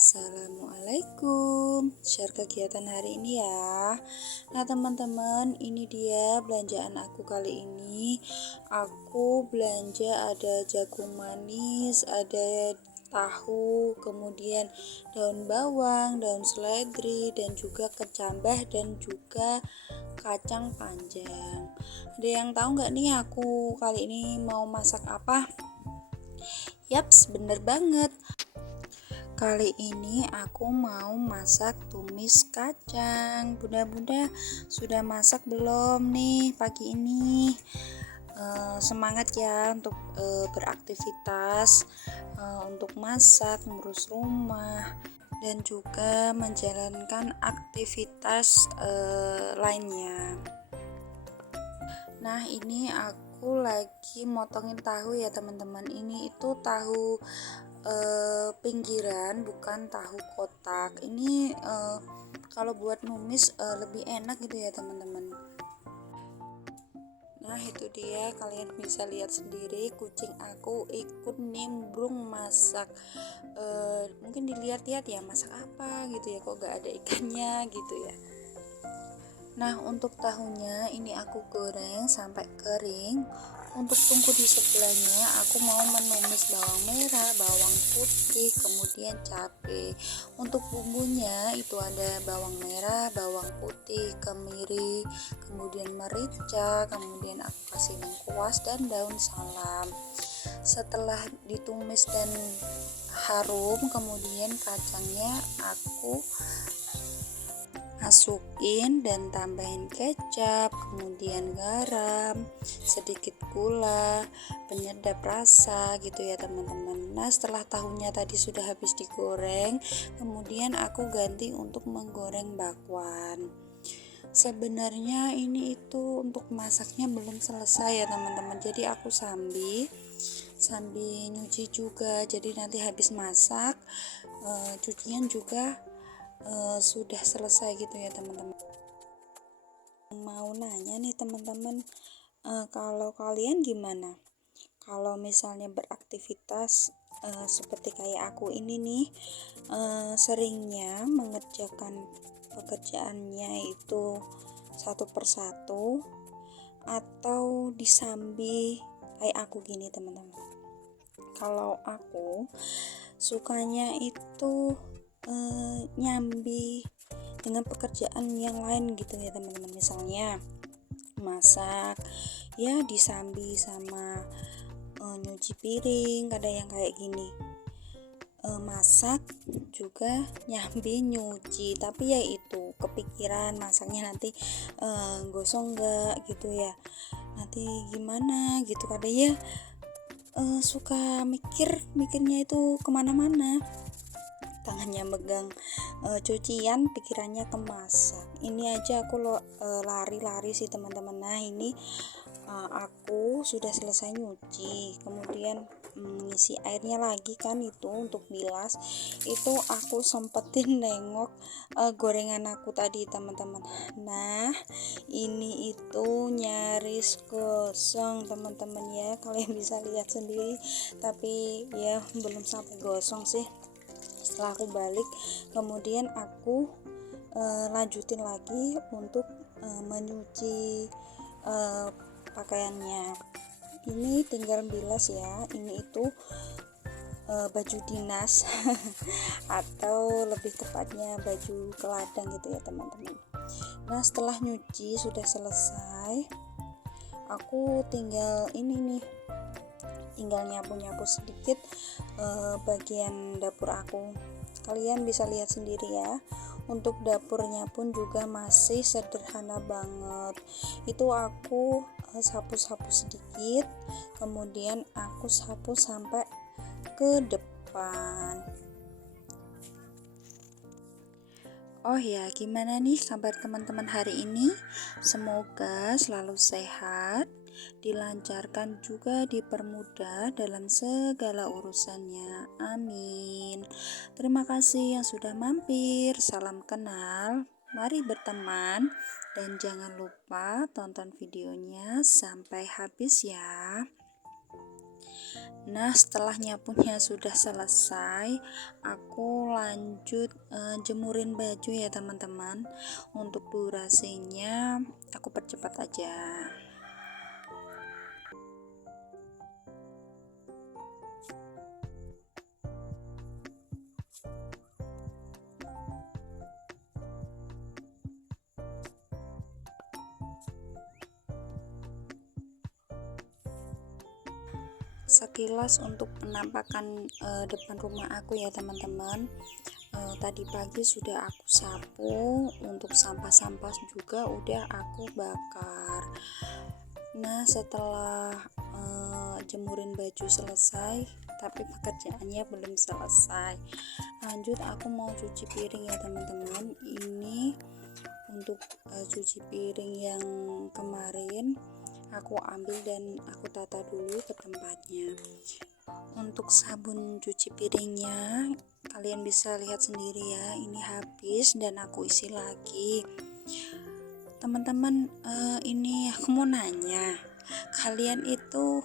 Assalamualaikum. Share kegiatan hari ini ya. Nah teman-teman, ini dia belanjaan aku kali ini. Aku belanja ada jagung manis, ada tahu, kemudian daun bawang, daun seledri, dan juga kecambah dan juga kacang panjang. Ada yang tahu nggak nih aku kali ini mau masak apa? Yaps, bener banget. Kali ini aku mau masak tumis kacang. Bunda-bunda sudah masak belum nih pagi ini? Semangat ya untuk beraktivitas, untuk masak, ngurus rumah, dan juga menjalankan aktivitas lainnya. Nah, ini aku lagi motongin tahu ya teman-teman. Ini itu tahu pinggiran, bukan tahu kotak. Ini kalau buat numis lebih enak gitu ya teman-teman. Nah itu dia, kalian bisa lihat sendiri kucing aku ikut nimbrung masak. Mungkin dilihat-lihat ya masak apa gitu ya, kok gak ada ikannya gitu ya. Nah untuk tahunya ini aku goreng sampai kering. Untuk tungku di sebelahnya aku mau menumis bawang merah, bawang putih, kemudian cabai. Untuk bumbunya itu ada bawang merah, bawang putih, kemiri, kemudian merica, kemudian aku kasih lengkuas dan daun salam. Setelah ditumis dan harum, kemudian kacangnya aku masukin dan tambahin kecap, kemudian garam, sedikit gula, penyedap rasa gitu ya teman-teman. Nah setelah tahunya tadi sudah habis digoreng, kemudian aku ganti untuk menggoreng bakwan. Sebenarnya ini itu untuk masaknya belum selesai ya teman-teman, jadi aku sambil nyuci juga, jadi nanti habis masak cucian juga sudah selesai gitu ya teman-teman. Mau nanya nih teman-teman, kalau kalian gimana? Kalau misalnya beraktivitas seperti kayak aku ini nih, seringnya mengerjakan pekerjaannya itu satu persatu atau disambi kayak aku gini teman-teman. Kalau aku sukanya itu nyambi dengan pekerjaan yang lain gitu ya teman-teman. Misalnya masak ya disambi sama nyuci piring, ada yang kayak gini. Masak juga nyambi nyuci, tapi ya itu kepikiran masaknya nanti gosong enggak gitu ya, nanti gimana gitu, kadang ya suka mikirnya itu kemana-mana, tangannya megang cucian, pikirannya ke masak. Ini aja aku lari-lari sih teman-teman. Nah ini aku sudah selesai nyuci, kemudian ngisi airnya lagi kan itu untuk bilas. Itu aku sempetin nengok gorengan aku tadi teman-teman. Nah ini itu nyaris gosong teman-teman ya, kalian bisa lihat sendiri, tapi ya belum sampai gosong sih. Setelah aku balik, kemudian aku lanjutin lagi untuk mencuci pakaiannya. Ini tinggal bilas ya. Ini itu baju dinas atau lebih tepatnya baju keladang gitu ya teman-teman. Nah setelah nyuci sudah selesai, aku tinggal nyapu-nyapu sedikit bagian dapur aku. Kalian bisa lihat sendiri ya, untuk dapurnya pun juga masih sederhana banget. Itu aku sapu-sapu sedikit, kemudian aku sapu sampai ke depan. Oh ya, gimana nih kabar teman-teman hari ini? Semoga selalu sehat, dilancarkan juga, dipermudah dalam segala urusannya. Amin. Terima kasih yang sudah mampir. Salam kenal. Mari berteman dan jangan lupa tonton videonya sampai habis ya. Nah, setelah nyapunya sudah selesai, aku lanjut jemurin baju ya teman-teman. Untuk durasinya aku percepat aja. Sekilas untuk penampakan depan rumah aku ya teman-teman. Tadi pagi sudah aku sapu, untuk sampah-sampah juga udah aku bakar. Nah, setelah jemurin baju selesai, tapi pekerjaannya belum selesai. Lanjut aku mau cuci piring ya teman-teman. Ini untuk cuci piring yang kemarin aku ambil dan aku tata dulu ke tempatnya. Untuk sabun cuci piringnya kalian bisa lihat sendiri ya, ini habis dan aku isi lagi. Teman-teman, ini aku mau nanya, kalian itu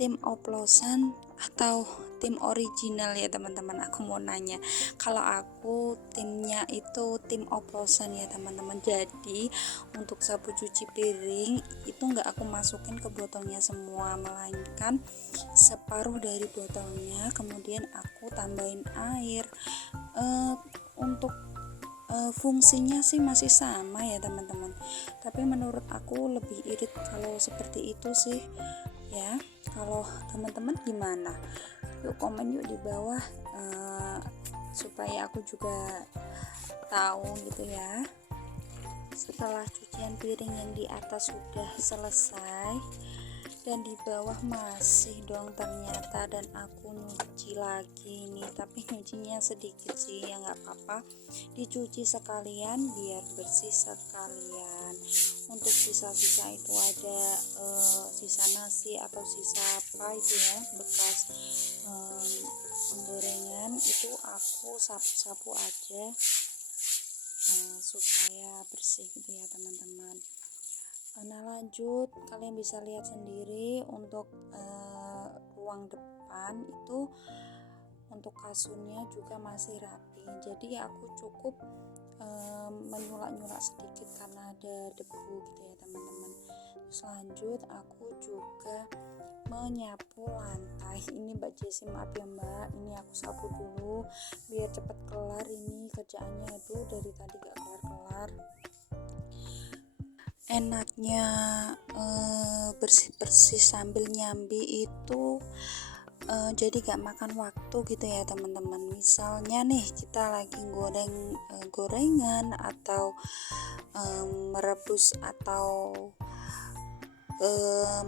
tim oplosan atau tim original ya teman-teman? Aku mau nanya. Kalau aku timnya itu tim oplosan ya teman-teman. Jadi untuk sabun cuci piring itu nggak aku masukin ke botolnya semua, melainkan separuh dari botolnya kemudian aku tambahin air. Untuk fungsinya sih masih sama ya teman-teman, tapi menurut aku lebih irit kalau seperti itu sih ya. Kalau teman-teman gimana? Yuk komen yuk di bawah, supaya aku juga tahu gitu ya. Setelah cucian piring yang di atas sudah selesai dan di bawah masih dong ternyata, dan aku nyuci lagi nih, tapi nyucinya sedikit sih ya, nggak apa-apa, dicuci sekalian biar bersih sekalian. Untuk sisa-sisa itu ada sisa nasi atau sisa apa itu ya, bekas penggorengan itu aku sapu-sapu aja supaya bersih gitu ya teman-teman. Nah, lanjut kalian bisa lihat sendiri untuk ruang depan itu untuk kasurnya juga masih rapi, jadi aku cukup menyulak-nyulak sedikit karena ada debu gitu ya teman-teman. Terus lanjut aku juga menyapu lantai. Ini Mbak Jessi, maaf ya Mbak, ini aku sapu dulu biar cepet kelar ini kerjaannya, aduh dari tadi gak kelar-kelar. Enaknya bersih-bersih sambil nyambi itu jadi gak makan waktu gitu ya teman-teman. Misalnya nih kita lagi goreng gorengan atau merebus atau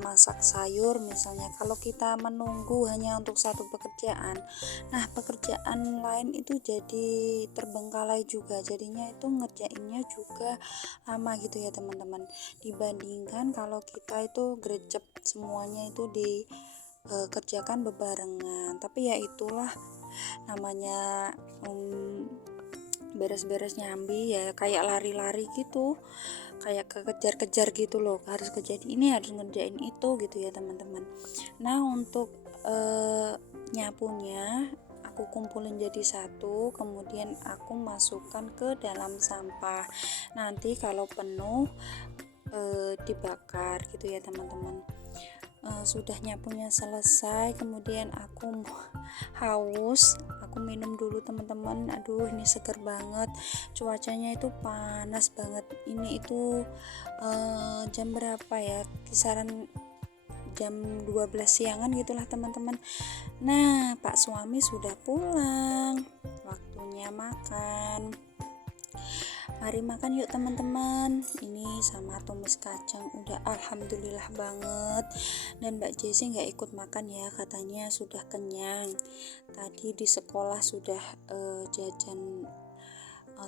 masak sayur misalnya, kalau kita menunggu hanya untuk satu pekerjaan, nah pekerjaan lain itu jadi terbengkalai juga, jadinya itu ngerjainnya juga lama gitu ya teman-teman, dibandingkan kalau kita itu gercep semuanya itu dikerjakan bebarengan. Tapi ya itulah namanya beres-beres nyambi ya, kayak lari-lari gitu, kayak kekejar-kejar gitu loh, harus kerjain ini harus ngerjain itu gitu ya teman-teman. Nah, untuk nyapunya aku kumpulin jadi satu, kemudian aku masukkan ke dalam sampah. Nanti kalau penuh dibakar gitu ya teman-teman. Sudah nyapunya selesai, kemudian aku haus, aku minum dulu teman-teman. Aduh ini seger banget, cuacanya itu panas banget. Ini itu jam berapa ya, kisaran jam 12 siangan gitulah teman-teman. Nah, Pak suami sudah pulang, waktunya makan. Mari makan yuk teman-teman. Ini sama tumis kacang udah alhamdulillah banget. Dan Mbak Jessi nggak ikut makan ya, katanya sudah kenyang. Tadi di sekolah sudah jajan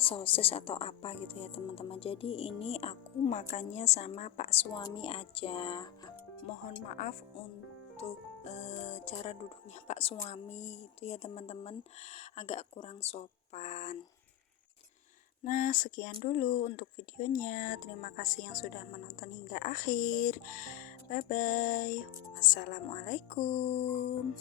sosis atau apa gitu ya teman-teman. Jadi ini aku makannya sama Pak suami aja. Mohon maaf untuk cara duduknya Pak suami itu ya teman-teman, agak kurang sopan. Nah, sekian dulu untuk videonya. Terima kasih yang sudah menonton hingga akhir. Bye bye. Wassalamualaikum.